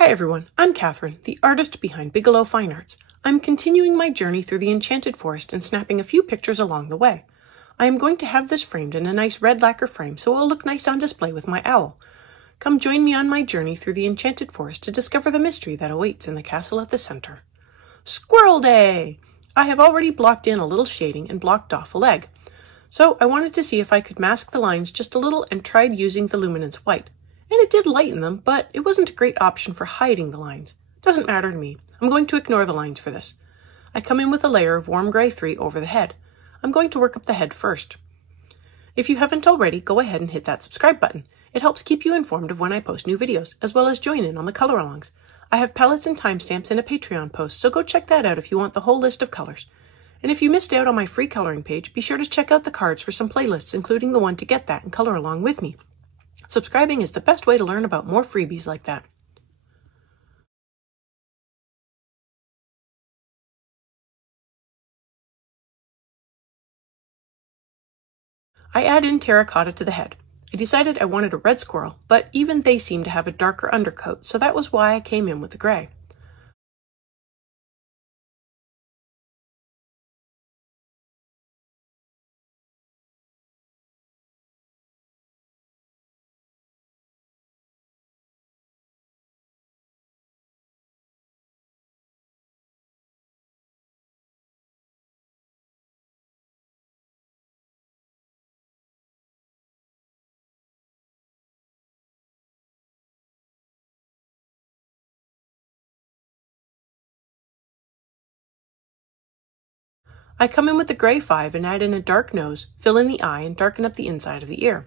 Hi everyone, I'm Catherine, the artist behind Bigelow Fine Arts. I'm continuing my journey through the Enchanted Forest and snapping a few pictures along the way. I am going to have this framed in a nice red lacquer frame so it will look nice on display with my owl. Come join me on my journey through the Enchanted Forest to discover the mystery that awaits in the castle at the center. Squirrel Day! I have already blocked in a little shading and blocked off a leg. So I wanted to see if I could mask the lines just a little and tried using the luminance white. And it did lighten them, but it wasn't a great option for hiding the lines. Doesn't matter to me. I'm going to ignore the lines for this. I come in with a layer of warm gray 3 over the head. I'm going to work up the head first. If you haven't already, go ahead and hit that subscribe button. It helps keep you informed of when I post new videos, as well as join in on the color alongs. I have palettes and timestamps in a Patreon post, so go check that out if you want the whole list of colors. And if you missed out on my free coloring page, be sure to check out the cards for some playlists, including the one to get that and color along with me. Subscribing is the best way to learn about more freebies like that. I add in terracotta to the head. I decided I wanted a red squirrel, but even they seem to have a darker undercoat, so that was why I came in with the gray. I come in with the gray 5 and add in a dark nose, fill in the eye, and darken up the inside of the ear.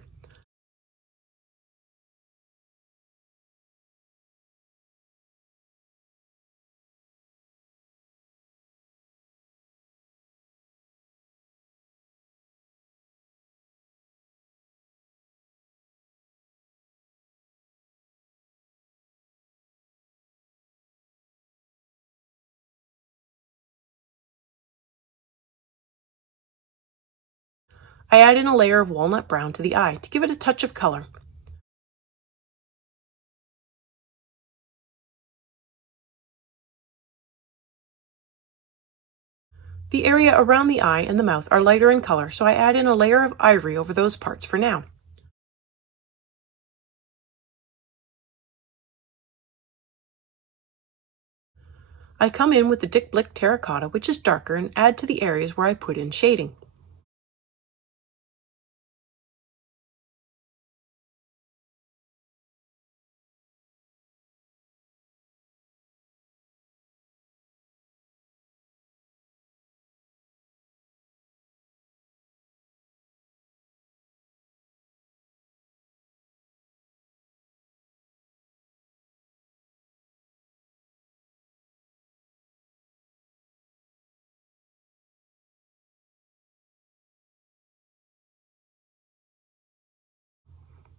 I add in a layer of walnut brown to the eye to give it a touch of color. The area around the eye and the mouth are lighter in color, so I add in a layer of ivory over those parts for now. I come in with the Dick Blick terracotta, which is darker, and add to the areas where I put in shading.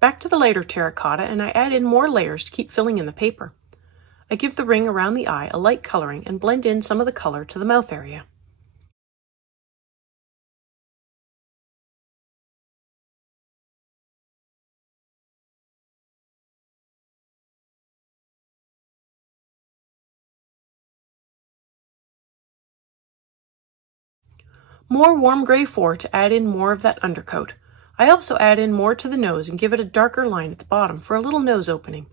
Back to the lighter terracotta, and I add in more layers to keep filling in the paper. I give the ring around the eye a light coloring and blend in some of the color to the mouth area. More warm gray 4 to add in more of that undercoat. I also add in more to the nose and give it a darker line at the bottom for a little nose opening.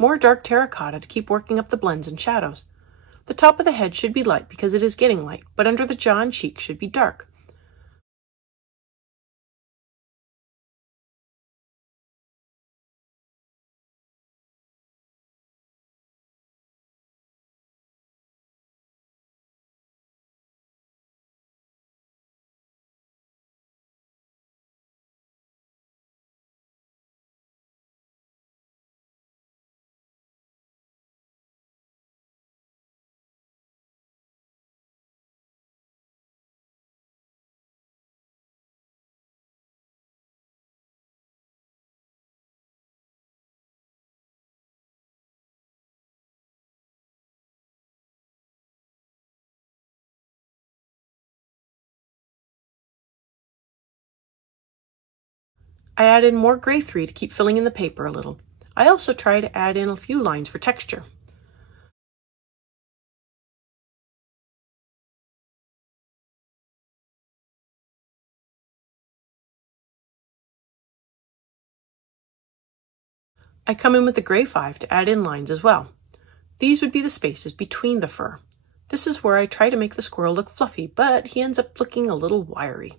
More dark terracotta to keep working up the blends and shadows. The top of the head should be light because it is getting light, but under the jaw and cheek should be dark. I add in more gray 3 to keep filling in the paper a little. I also try to add in a few lines for texture. I come in with the gray 5 to add in lines as well. These would be the spaces between the fur. This is where I try to make the squirrel look fluffy, but he ends up looking a little wiry.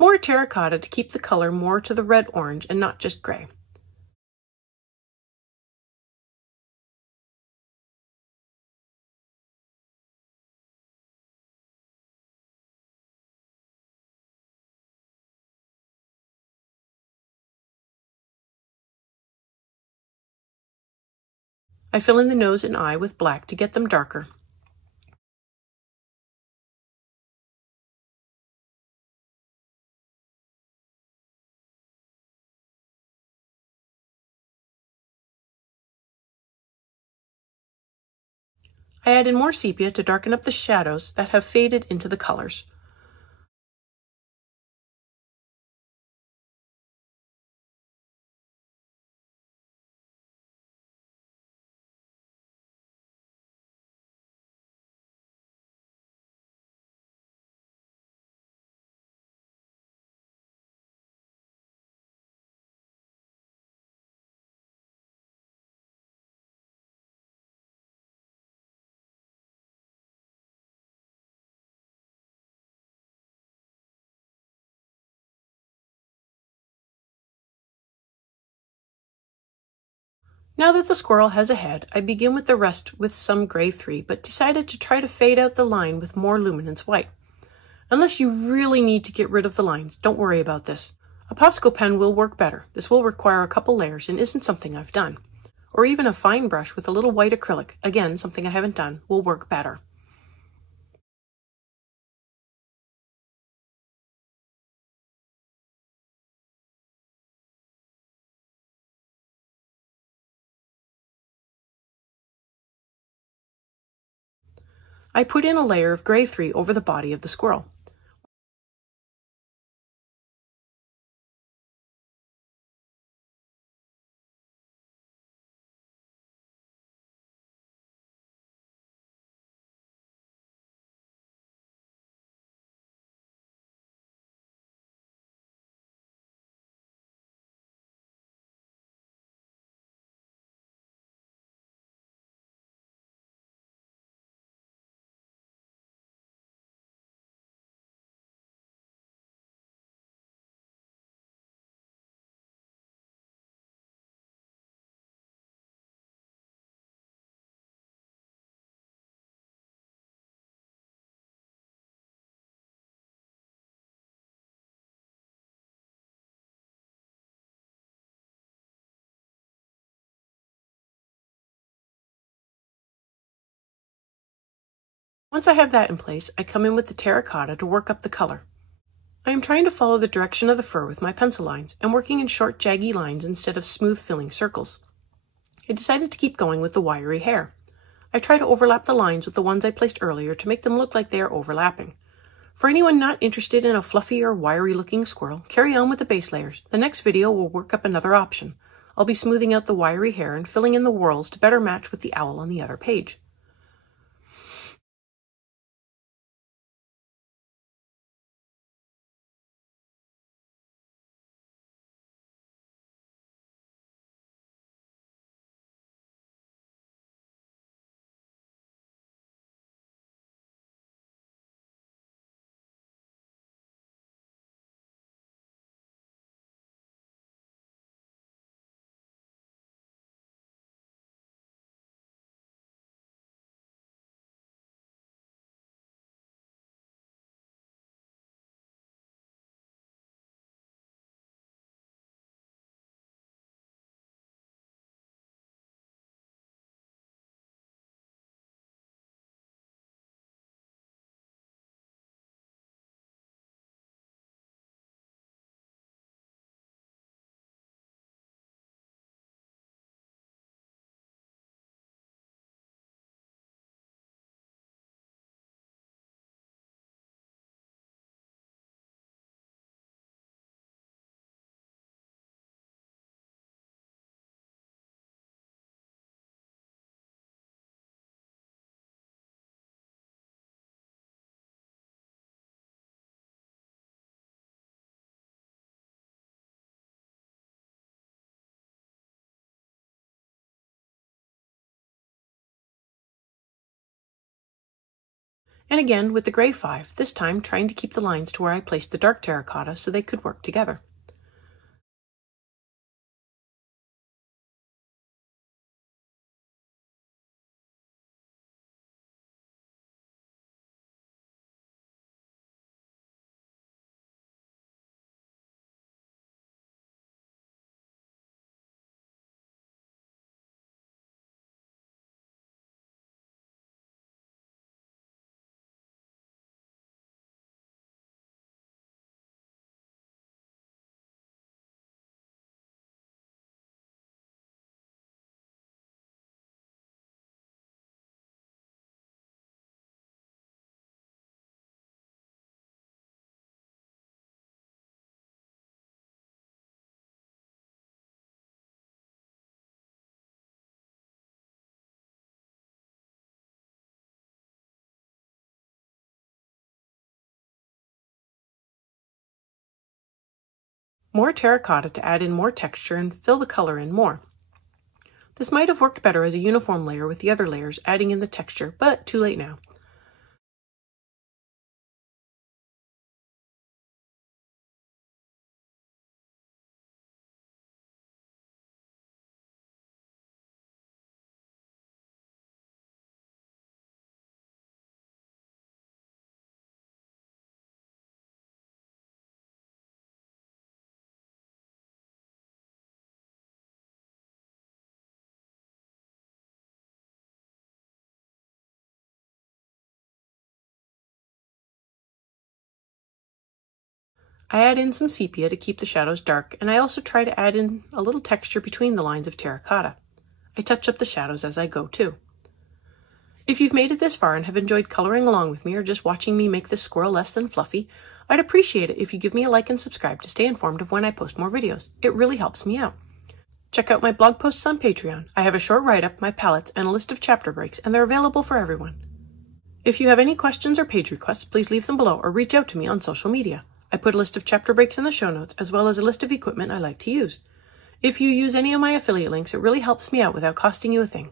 More terracotta to keep the color more to the red-orange and not just gray. I fill in the nose and eye with black to get them darker. I add in more sepia to darken up the shadows that have faded into the colors. Now that the squirrel has a head, I begin with the rest with some gray 3, but decided to try to fade out the line with more luminance white. Unless you really need to get rid of the lines, don't worry about this. A Posco pen will work better. This will require a couple layers and isn't something I've done. Or even a fine brush with a little white acrylic, again something I haven't done, will work better. I put in a layer of gray 3 over the body of the squirrel. Once I have that in place, I come in with the terracotta to work up the color. I am trying to follow the direction of the fur with my pencil lines and working in short, jaggy lines instead of smooth filling circles. I decided to keep going with the wiry hair. I try to overlap the lines with the ones I placed earlier to make them look like they are overlapping. For anyone not interested in a fluffy or wiry looking squirrel, carry on with the base layers. The next video will work up another option. I'll be smoothing out the wiry hair and filling in the whorls to better match with the owl on the other page. And again with the gray 5, this time trying to keep the lines to where I placed the dark terracotta so they could work together. More terracotta to add in more texture and fill the color in more. This might have worked better as a uniform layer with the other layers adding in the texture, but too late now. I add in some sepia to keep the shadows dark, and I also try to add in a little texture between the lines of terracotta. I touch up the shadows as I go too. If you've made it this far and have enjoyed coloring along with me or just watching me make this squirrel less than fluffy, I'd appreciate it if you give me a like and subscribe to stay informed of when I post more videos. It really helps me out. Check out my blog posts on Patreon. I have a short write-up, my palettes, and a list of chapter breaks, and they're available for everyone. If you have any questions or page requests, please leave them below or reach out to me on social media. I put a list of chapter breaks in the show notes, as well as a list of equipment I like to use. If you use any of my affiliate links, it really helps me out without costing you a thing.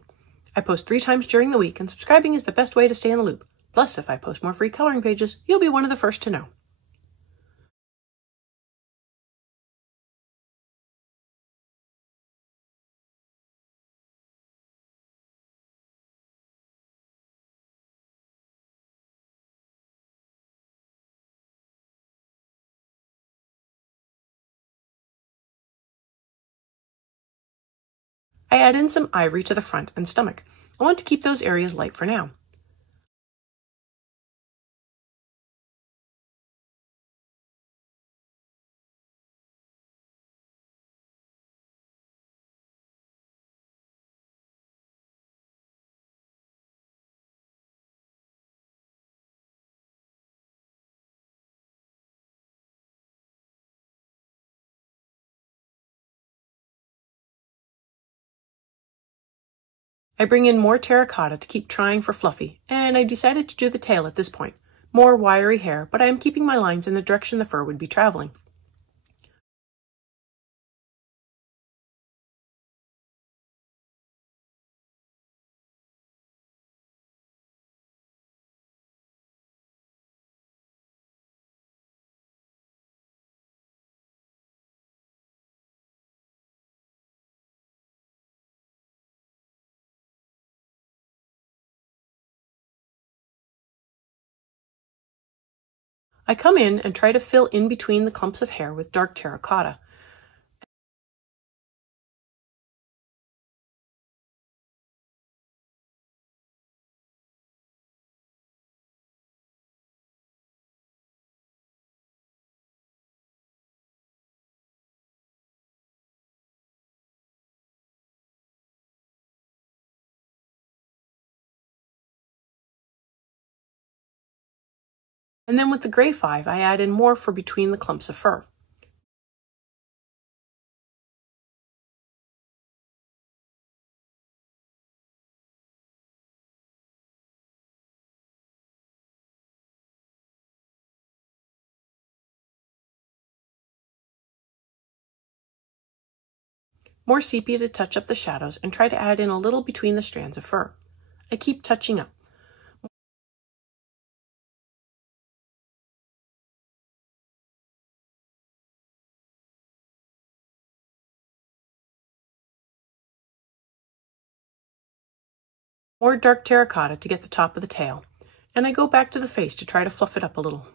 I post 3 times during the week, and subscribing is the best way to stay in the loop. Plus, if I post more free coloring pages, you'll be one of the first to know. I add in some ivory to the front and stomach. I want to keep those areas light for now. I bring in more terracotta to keep trying for Fluffy, and I decided to do the tail at this point. More wiry hair, but I am keeping my lines in the direction the fur would be traveling. I come in and try to fill in between the clumps of hair with dark terracotta. And then with the gray 5, I add in more for between the clumps of fur. More sepia to touch up the shadows and try to add in a little between the strands of fur. I keep touching up. More dark terracotta to get the top of the tail, and I go back to the face to try to fluff it up a little.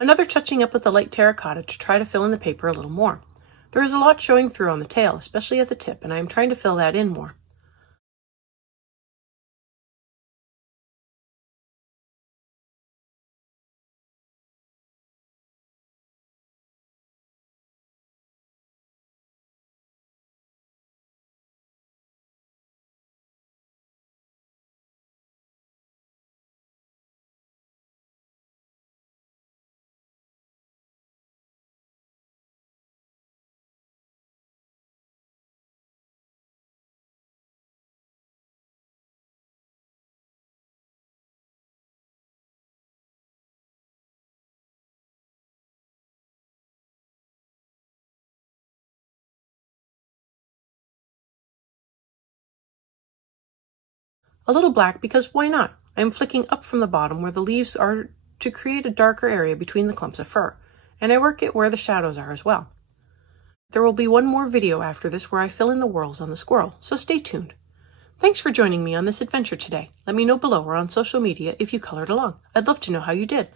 Another touching up with the light terracotta to try to fill in the paper a little more. There is a lot showing through on the tail, especially at the tip, and I am trying to fill that in more. A little black because why not? I am flicking up from the bottom where the leaves are to create a darker area between the clumps of fur, and I work it where the shadows are as well. There will be one more video after this where I fill in the whorls on the squirrel, so stay tuned. Thanks for joining me on this adventure today. Let me know below or on social media if you colored along. I'd love to know how you did.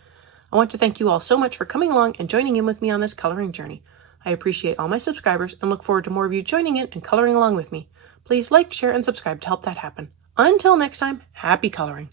I want to thank you all so much for coming along and joining in with me on this coloring journey. I appreciate all my subscribers and look forward to more of you joining in and coloring along with me. Please like, share, and subscribe to help that happen. Until next time, happy coloring!